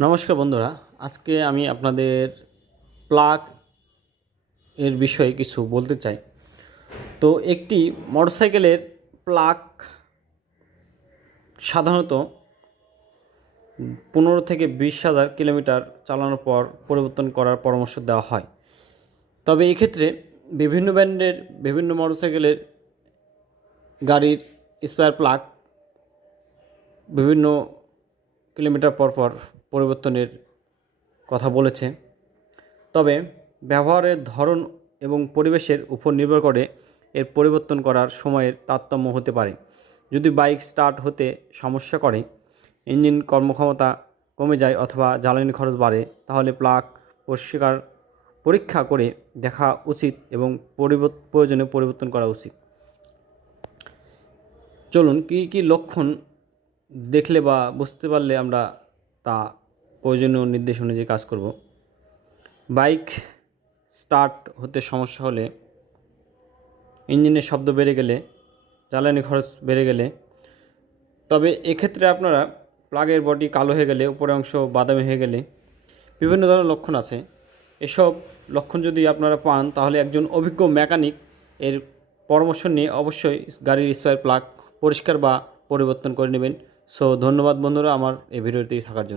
নমস্কার বন্ধুরা, আজকে আমি আপনাদের প্লাগ এর বিষয়ে কিছু বলতে চাই। তো একটি মোটরসাইকেলের প্লাগ সাধারণত 15 থেকে 20,000 কিলোমিটার চালানোর পর পরিবর্তন করার পরামর্শ দেওয়া হয়। তবে এক্ষেত্রে বিভিন্ন ব্র্যান্ডের বিভিন্ন মোটরসাইকেলের গাড়ির স্পেয়ার প্লাগ বিভিন্ন কিলোমিটার পর পর পরিবর্তনের কথা বলেছে। তবে ব্যবহারের ধরন এবং পরিবেশের উপর নির্ভর করে এর পরিবর্তন করার সময়ের তারতম্য হতে পারে। যদি বাইক স্টার্ট হতে সমস্যা করে, ইঞ্জিন কর্মক্ষমতা কমে যায় অথবা জ্বালানি খরচ বাড়ে, তাহলে প্লাগ পরীক্ষা করে দেখা উচিত এবং প্রয়োজনে পরিবর্তন করা উচিত। চলুন কী কী লক্ষণ দেখলে বা বুঝতে পারলে আমরা তা প্রয়োজনীয় নির্দেশ অনুযায়ী কাজ করব। বাইক স্টার্ট হতে সমস্যা হলে, ইঞ্জিনের শব্দ বেড়ে গেলে, জ্বালানি খরচ বেড়ে গেলে, তবে এক্ষেত্রে আপনারা প্লাগের বডি কালো হয়ে গেলে, উপরের অংশ বাদামি হয়ে গেলে বিভিন্ন ধরনের লক্ষণ আছে। এসব লক্ষণ যদি আপনারা পান, তাহলে একজন অভিজ্ঞ মেকানিক এর পরামর্শ নিয়ে অবশ্যই গাড়ির স্পেয়ার প্লাগ পরিষ্কার বা পরিবর্তন করে নেবেন। ধন্যবাদ বন্ধুরা আমার এই ভিডিওটি থাকার জন্য।